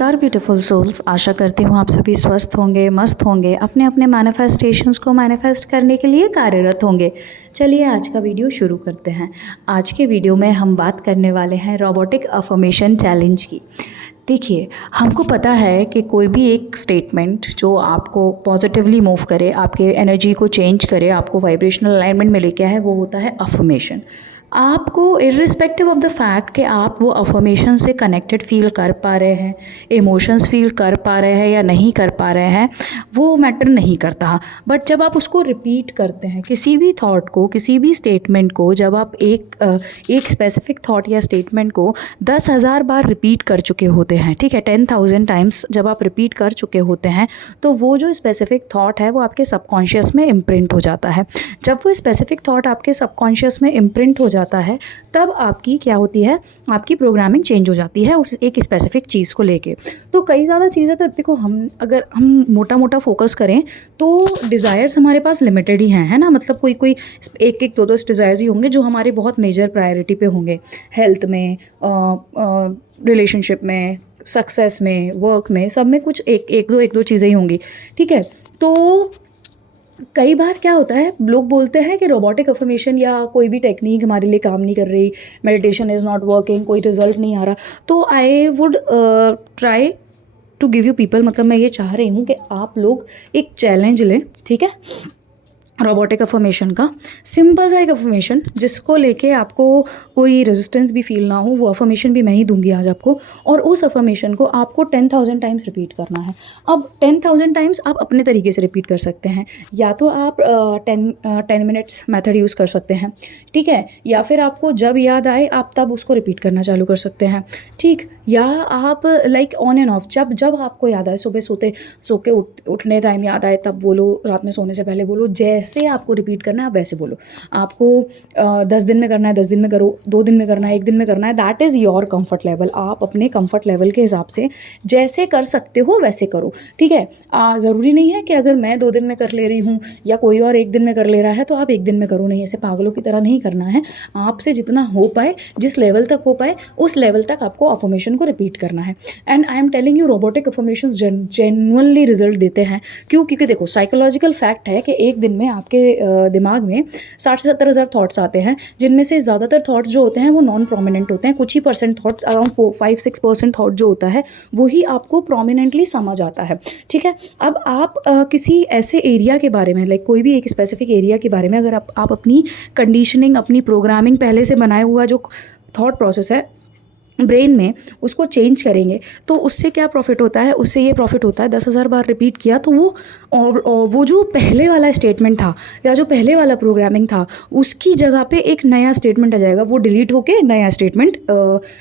नमस्कार beautiful souls, आशा करती हूँ आप सभी स्वस्थ होंगे, मस्त होंगे, अपने अपने मैनिफेस्टेशंस को मैनिफेस्ट करने के लिए कार्यरत होंगे। चलिए आज का वीडियो शुरू करते हैं। आज के वीडियो में हम बात करने वाले हैं रोबोटिक अफर्मेशन चैलेंज की। देखिए, हमको पता है कि कोई भी एक स्टेटमेंट जो आपको पॉजिटिवली मूव करे, आपके एनर्जी को चेंज करे, आपको वाइब्रेशनल अलाइनमेंट में लेके आए, वो होता है अफर्मेशन। आपको इर्रिस्पेक्टिव ऑफ द फैक्ट कि आप वो अफर्मेशन से कनेक्टेड फील कर पा रहे हैं, इमोशंस फील कर पा रहे हैं या नहीं कर पा रहे हैं, वो मैटर नहीं करता। बट जब आप उसको रिपीट करते हैं, किसी भी थॉट को, किसी भी स्टेटमेंट को, जब आप एक स्पेसिफिक थॉट या स्टेटमेंट को 10,000 बार रिपीट कर चुके होते हैं, ठीक है, 10,000 टाइम्स जब आप रिपीट कर चुके होते हैं, तो वो जो स्पेसिफिक थॉट है वो आपके सबकॉन्शियस में इम्प्रिंट हो जाता है। जब वो स्पेसिफिक थॉट आपके सबकॉन्शियस में इम्प्रिंट हो जाता है, तब आपकी क्या होती है, आपकी प्रोग्रामिंग चेंज हो जाती है उस एक स्पेसिफिक चीज़ को लेके। तो कई ज़्यादा चीज़ें, तो देखो, अगर हम मोटा मोटा फोकस करें तो डिज़ायर्स हमारे पास लिमिटेड ही हैं, है ना। मतलब कोई एक एक दो डिज़ायर्स ही होंगे जो हमारे बहुत मेजर प्रायोरिटी पे होंगे, हेल्थ में, रिलेशनशिप में, सक्सेस में, वर्क में, सब में कुछ एक दो चीज़ें ही होंगी, ठीक है। तो कई बार क्या होता है, लोग बोलते हैं कि रोबोटिक अफर्मेशन या कोई भी टेक्निक हमारे लिए काम नहीं कर रही, मेडिटेशन इज़ नॉट वर्किंग, कोई रिजल्ट नहीं आ रहा। तो I would try to give you people, मतलब मैं ये चाह रही हूँ कि आप लोग एक चैलेंज लें, ठीक है, रोबोटिक अफर्मेशन का। सिंपल सा एक अफर्मेशन जिसको लेके आपको कोई रेजिस्टेंस भी फील ना हो, वो अफर्मेशन भी मैं ही दूंगी आज आपको। और उस अफर्मेशन को आपको 10,000 टाइम्स रिपीट करना है। अब 10,000 टाइम्स आप अपने तरीके से रिपीट कर सकते हैं, या तो आप 10 मिनट्स मेथड यूज़ कर सकते हैं, ठीक है, या फिर आपको जब याद आए आप तब उसको रिपीट करना चालू कर सकते हैं, ठीक। या आप लाइक ऑन एंड ऑफ, जब आपको याद आए, सुबह सो के उठने टाइम याद आए तब बोलो, रात में सोने से पहले बोलो, जैसे आपको रिपीट करना है आप वैसे बोलो। आपको 10 दिन में करना है 10 दिन में करो, 2 दिन में करना है 1 दिन में करना है, that is your comfort level. आप अपने कंफर्ट लेवल के हिसाब से जैसे कर सकते हो वैसे करो, ठीक है। ज़रूरी नहीं है कि अगर मैं 2 दिन में कर ले रही हूँ या कोई और 1 दिन में कर ले रहा है तो आप 1 दिन में करो, नहीं, ऐसे पागलों की तरह नहीं करना है। आपसे जितना हो पाए, जिस लेवल तक हो पाए, उस लेवल तक आपको अफर्मेशन को रिपीट करना है। And I am telling you, robotic affirmations genuinely result देते हैं। क्योंकि देखो, साइकोलॉजिकल फैक्ट है कि एक दिन में आपके दिमाग में 60 से 70 हज़ार थॉट्स आते हैं, जिनमें से ज़्यादातर थॉट्स जो होते हैं वो नॉन प्रोमिनेंट होते हैं। कुछ ही परसेंट थॉट्स, अराउंड 5-6% थॉट जो होता है वही आपको प्रोमिनेंटली समझ आता है, ठीक है। अब आप किसी ऐसे एरिया के बारे में, लाइक कोई भी एक स्पेसिफिक एरिया के बारे में, अगर आप अपनी कंडीशनिंग, अपनी प्रोग्रामिंग, पहले से बनाया हुआ जो थॉट प्रोसेस है ब्रेन में, उसको चेंज करेंगे, तो उससे क्या प्रॉफिट होता है, उससे ये प्रॉफिट होता है, 10,000 बार रिपीट किया तो वो जो पहले वाला स्टेटमेंट था या जो पहले वाला प्रोग्रामिंग था, उसकी जगह पे एक नया स्टेटमेंट आ जाएगा, वो डिलीट होके नया स्टेटमेंट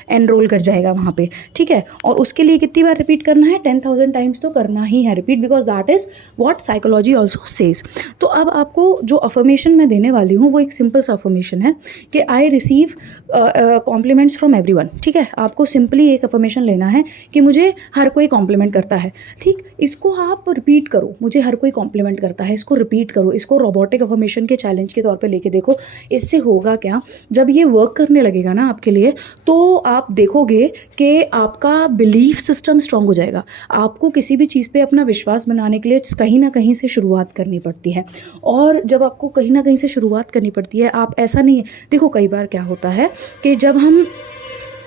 एनरोल कर जाएगा वहाँ पे, ठीक है। और उसके लिए कितनी बार रिपीट करना है, 10,000 टाइम्स तो करना ही है repeat, because that is what psychology also says. तो अब आपको जो अफर्मेशन मैं देने वाली हूँ वो एक सिंपल सा अफर्मेशन है कि I receive compliments from everyone, ठीक है। आपको सिंपली एक अफर्मेशन लेना है कि मुझे हर कोई कॉम्प्लीमेंट करता है, ठीक। इसको आप रिपीट करो, मुझे हर कोई कॉम्प्लीमेंट करता है, इसको रिपीट करो, इसको रोबोटिक अफर्मेशन के चैलेंज के तौर पे लेके देखो। इससे होगा क्या, जब ये वर्क करने लगेगा ना आपके लिए, तो आप देखोगे कि आपका बिलीफ सिस्टम स्ट्रांग हो जाएगा। आपको किसी भी चीज़ पे अपना विश्वास बनाने के लिए कहीं ना कहीं से शुरुआत करनी पड़ती है, और जब आपको कहीं ना कहीं से शुरुआत करनी पड़ती है, आप ऐसा नहीं है, देखो कई बार क्या होता है कि जब हम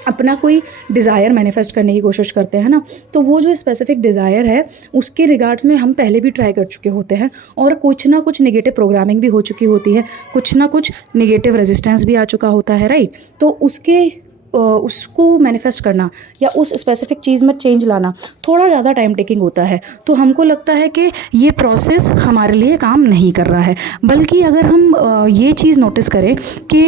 अपना कोई डिज़ायर मैनिफेस्ट करने की कोशिश करते हैं ना, तो वो जो स्पेसिफिक डिज़ायर है उसके रिगार्ड्स में हम पहले भी ट्राई कर चुके होते हैं, और कुछ ना कुछ नेगेटिव प्रोग्रामिंग भी हो चुकी होती है, कुछ ना कुछ नेगेटिव रेजिस्टेंस भी आ चुका होता है, राइट। तो उसको मैनिफेस्ट करना या उस स्पेसिफिक चीज़ में चेंज लाना थोड़ा ज़्यादा टाइम टेकिंग होता है। तो हमको लगता है कि ये प्रोसेस हमारे लिए काम नहीं कर रहा है, बल्कि अगर हम ये चीज़ नोटिस करें कि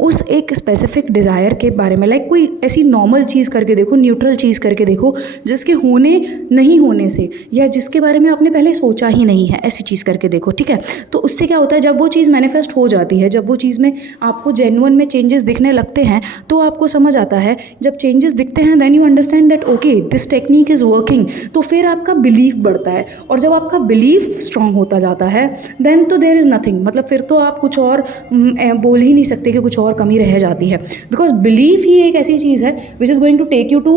उस एक स्पेसिफिक डिज़ायर के बारे में, लाइक कोई ऐसी नॉर्मल चीज़ करके देखो, न्यूट्रल चीज़ करके देखो, जिसके होने नहीं होने से या जिसके बारे में आपने पहले सोचा ही नहीं है, ऐसी चीज़ करके देखो, ठीक है। तो उससे क्या होता है, जब वो चीज़ मैनिफेस्ट हो जाती है, जब वो चीज़ में आपको जेन्युइन में चेंजेस दिखने लगते हैं, तो आपको समझ आता है, जब चेंजेस दिखते हैं then you understand that okay this technique is working. तो फिर आपका बिलीफ बढ़ता है, और जब आपका बिलीफ स्ट्रांग होता जाता है देन तो देयर इज़ नथिंग, मतलब फिर तो आप कुछ और बोल ही नहीं सकते कि कुछ और कमी रह जाती है, बिकॉज बिलीफ ही एक ऐसी चीज़ है which is going to take you to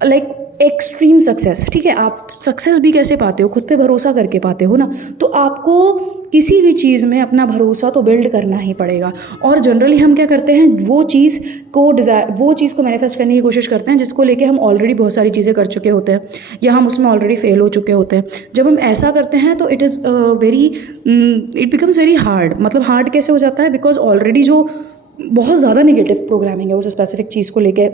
like extreme success, ठीक है। आप सक्सेस भी कैसे पाते हो, खुद पे भरोसा करके पाते हो ना। तो आपको किसी भी चीज़ में अपना भरोसा तो बिल्ड करना ही पड़ेगा। और जनरली हम क्या करते हैं, वो चीज़ को मैनिफेस्ट करने की कोशिश करते हैं जिसको लेके हम ऑलरेडी बहुत सारी चीज़ें कर चुके होते हैं या हम उसमें ऑलरेडी फेल हो चुके होते हैं। जब हम ऐसा करते हैं तो इट बिकम्स वेरी हार्ड। मतलब हार्ड कैसे हो जाता है, बिकॉज ऑलरेडी जो बहुत ज़्यादा नेगेटिव प्रोग्रामिंग है उस स्पेसिफिक चीज़ को लेके,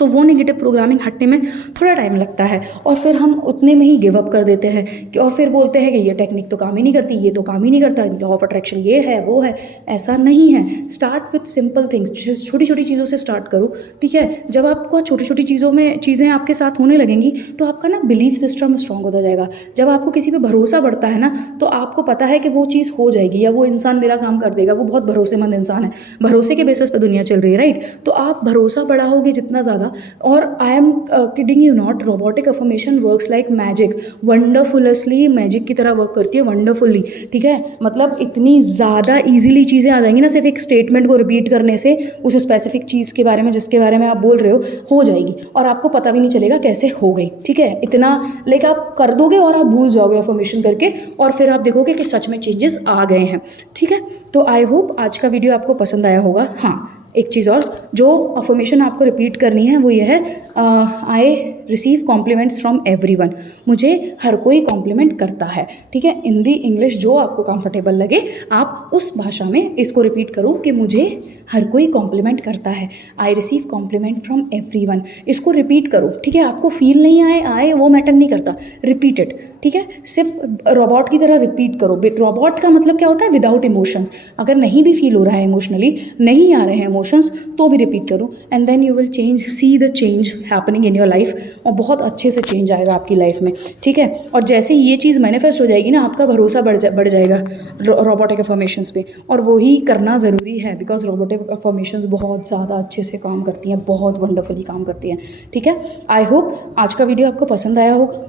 तो वो नेगेटिव प्रोग्रामिंग हटने में थोड़ा टाइम लगता है और फिर हम उतने में ही गिव अप कर देते हैं कि और फिर बोलते हैं कि ये टेक्निक तो काम ही नहीं करती, ये तो काम ही नहीं करता, लॉ ऑफ अट्रैक्शन ये है वो है। ऐसा नहीं है। स्टार्ट विथ सिंपल थिंग्स, छोटी छोटी चीज़ों से स्टार्ट करो, ठीक है। जब आपको छोटी छोटी चीज़ें आपके साथ होने लगेंगी तो आपका ना बिलीफ सिस्टम स्ट्रांग होता जाएगा। जब आपको किसी पे भरोसा बढ़ता है ना, तो आपको पता है कि वो चीज़ हो जाएगी या वो इंसान मेरा काम कर देगा, वो बहुत भरोसेमंद इंसान है। भरोसे के बेसिस पे दुनिया चल रही है, राइट। तो आप भरोसा बढ़ाओगे जितना ज़्यादा, और I am kidding you not, robotic affirmation works like magic, wonderfully magic की तरह वर्क करती है, वंडरफुल्ली, ठीक है। मतलब इतनी ज़्यादा ईजिली चीज़ें आ जाएंगी ना, सिर्फ एक स्टेटमेंट को रिपीट करने से उस स्पेसिफिक चीज़ के बारे में जिसके बारे में आप बोल रहे हो जाएगी और आपको पता भी नहीं चलेगा कैसे हो गई, ठीक है। इतना लाइक आप कर दोगे और आप भूल जाओगे अफर्मेशन करके, और फिर आप देखोगे कि सच में चेंजेस आ गए हैं, ठीक है। तो आई होप आज का वीडियो आपको पसंद आया होगा। हाँ, एक चीज़ और जो अफर्मेशन आपको रिपीट करनी है वो ये है, I receive compliments from everyone. मुझे हर कोई कॉम्प्लीमेंट करता है, ठीक है। हिंदी इंग्लिश जो आपको कंफर्टेबल लगे आप उस भाषा में इसको रिपीट करो कि मुझे हर कोई कॉम्प्लीमेंट करता है। I receive compliment from everyone, इसको रिपीट करो, ठीक है। आपको फील नहीं आए वो मैटर नहीं करता, रिपीट इट, ठीक है। सिर्फ रोबोट की तरह रिपीट करो। रोबोट का मतलब क्या होता है, विदाउट इमोशंस। अगर नहीं भी फील हो रहा है इमोशनली, नहीं आ रहे हैं इमोशंस, तो भी रिपीट करो, and then you will see the change happening in your life, और बहुत अच्छे से चेंज आएगा आपकी लाइफ में, ठीक है। और जैसे ही ये चीज़ मैनिफेस्ट हो जाएगी ना, आपका भरोसा बढ़ जाएगा रोबोटिक अफर्मेशंस पे, और वही करना ज़रूरी है, बिकॉज रोबोटिक अफर्मेशंस बहुत ज़्यादा अच्छे से काम करती हैं, बहुत वंडरफुली काम करती हैं, ठीक है। आई होप आज का वीडियो आपको पसंद आया होगा।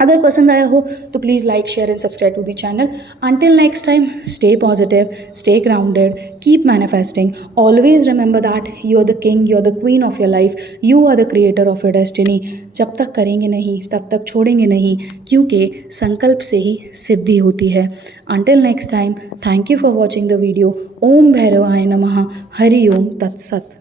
अगर पसंद आया हो तो please like share and subscribe to the channel. Until next time, stay positive, stay grounded, keep manifesting. Always remember that you are the king, you are the queen of your life, you are the creator of your destiny. जब तक करेंगे नहीं तब तक छोड़ेंगे नहीं, क्योंकि संकल्प से ही सिद्धि होती है। Until next time, thank you for watching the video. ओम भैरवाय नमः, हरि ओम तत्सत।